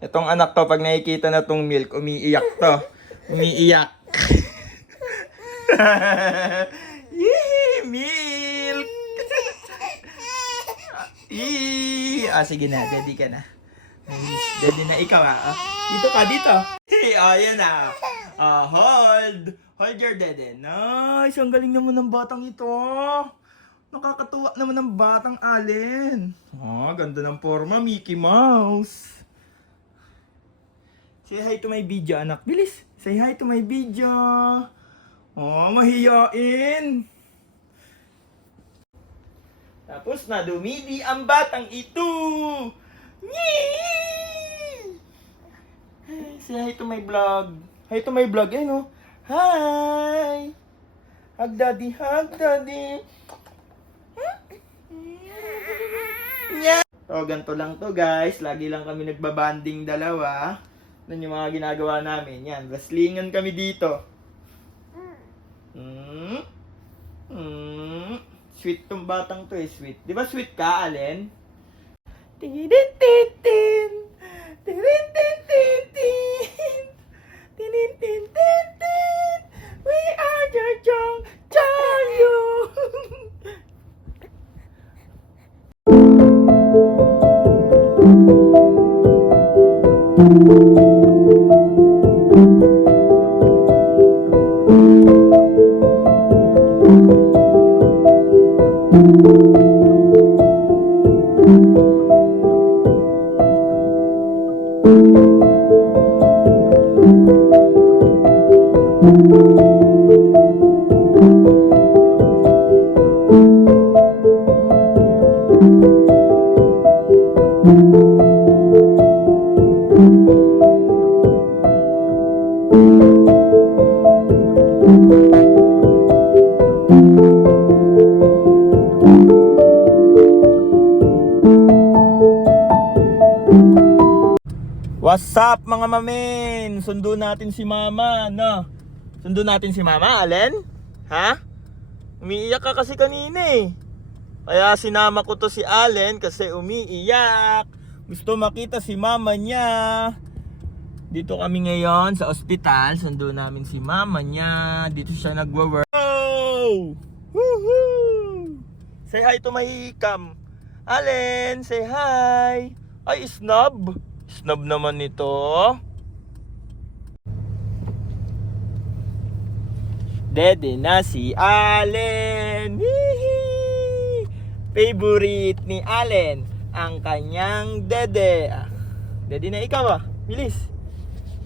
Itong anak to, pag nakikita na tong milk, umiiyak to. Umiiyak. Yee, milk! Sige na, daddy ka na. Daddy na ikaw dito ka, dito. Ayan na. Hold. Hold your daddy. Nice. Ang galing naman ng batang ito. Nakakatuwa naman ng batang Allen. Ganda ng forma, Mickey Mouse. Say hi to my video, anak. Bilis. Say hi to my video. Mahiyain. Tapos na dumidi ang batang ito. Yee! Say hi to my vlog. Hi to my vlog, Hi! Hug daddy, hug daddy. Yeah. So, ganito lang to guys. Lagi lang kami nagbabanding dalawa. Yan yung mga ginagawa namin. Yan, wrestlingan kami dito. Sweet tong batang to sweet. Di ba sweet ka, Allen? Tin-tin-tin-tin. Tin-tin-tin-tin. Tin-tin-tin-tin. We are the young champion. What's up mga mamin? Sundo natin si mama, Sundo natin si mama, Allen? Ha? Umiiyak ka kasi kanina Kaya sinama ko to si Allen kasi umiiyak. Gusto makita si mama niya. Dito kami ngayon sa ospital. Sundo namin si mama niya. Dito siya nagwo-work. Oh! Woohoo! Say hi to my cam. Allen, say hi. Ay, snob. Snob naman nito. Dede na si Allen. Hihi! Favorite ni Allen ang kanyang dede. Dede na ikaw bilis.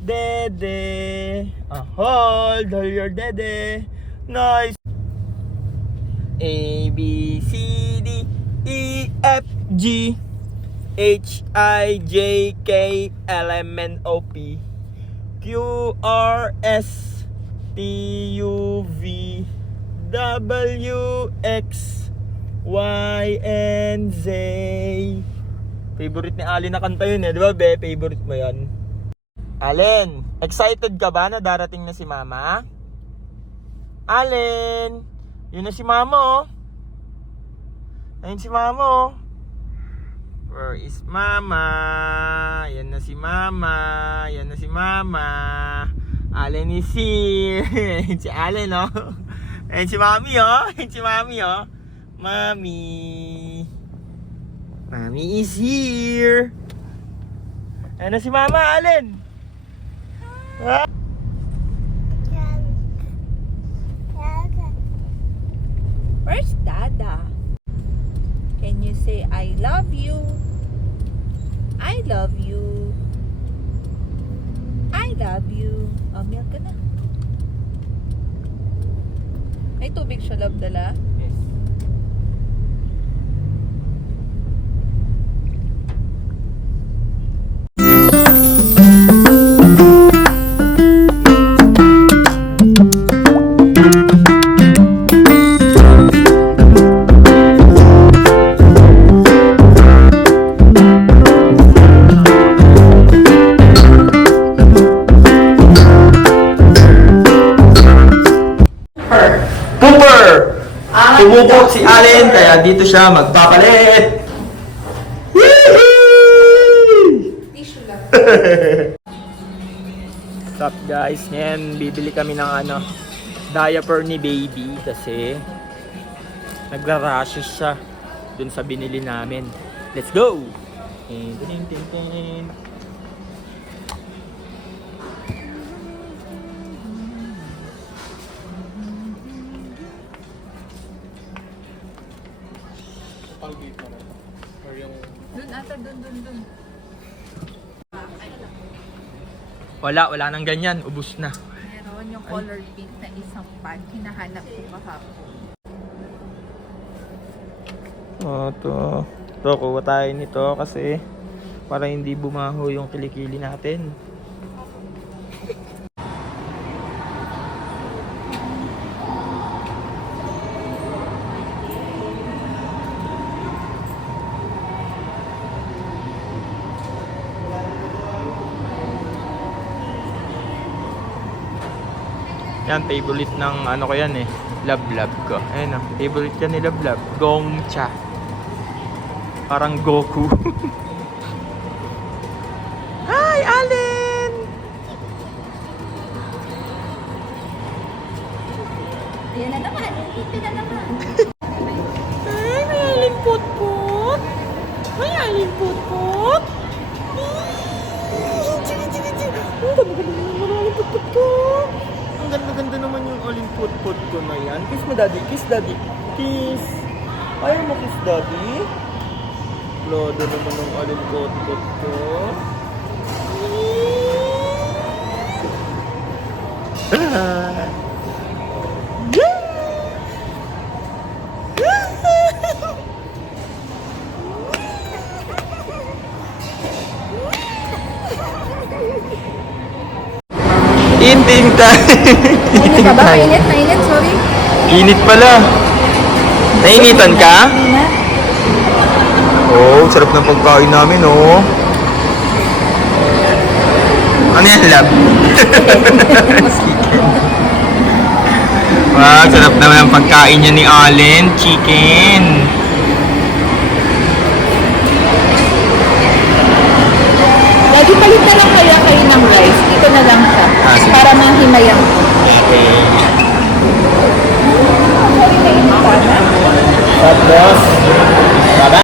Dede. Hold your dede. Nice. A, B, C, D, E, F, G, H, I, J, K, L, M, N, O, P, Q, R, S, T, U, V, W, X, Y, and Z. Favorite ni Allen na kanta yun di ba be? Favorite mo yan. Allen, excited ka ba na darating na si mama? Allen, yun na si mama Ayun si mama Where is mama? Yan na si mama. Yan na si mama. Allen is here. Si Allen Ayan si mami Ayan si mami Mami. Mami is here. Ayan na si mama, Allen. Where's Dada? Can you say I love you? I love you. I love you. Milk ka na. May tubig siya, love, dala? Yes. Tumupok si Allen, kaya dito siya magpapalit. Tissue lang. What's up guys? Ngayon, bibili kami ng diaper ni baby kasi nagra-rashes siya dun sa binili namin. Let's go! Tin, tin, tin, tin. Dun ata, dun. Wala nang ganyan. Ubus na. Meron yung color pink na isang pad. Hinahanap ko kahapon. Ito, kuha tayo nito kasi para hindi bumaho yung kilikili natin. Yan, favorite ng ko yan eh. Love ko. Ayun favorite yan ni Love. Gongcha. Parang Goku. Hi, Allen! Ayan na naman. Ito na naman. Ay, may Allen Put-Put. May Allen Put-Put. Ang ganda naman yung Allen Put-Put ko na yan. Kiss mo, Daddy. Kiss, Daddy. Kiss. Ayaw mo kiss, Daddy? Lodo naman ng Allen Put-Put ko. Inting tayo. Mainit ka ba? Mainit, sorry. Init pala. Nainitan ka? Mainit. Oh, sarap ng pagkain namin, oh. Ano yan, lab? Wow, sarap naman ang pagkain niya ni Allen. Chicken. Lagi palit na lang kaya kayo ng rice. Ito na lang siya. Ah, sige. Para mahimayang. Okay. Sorry, mainit ka na. What's up, boss? Baba.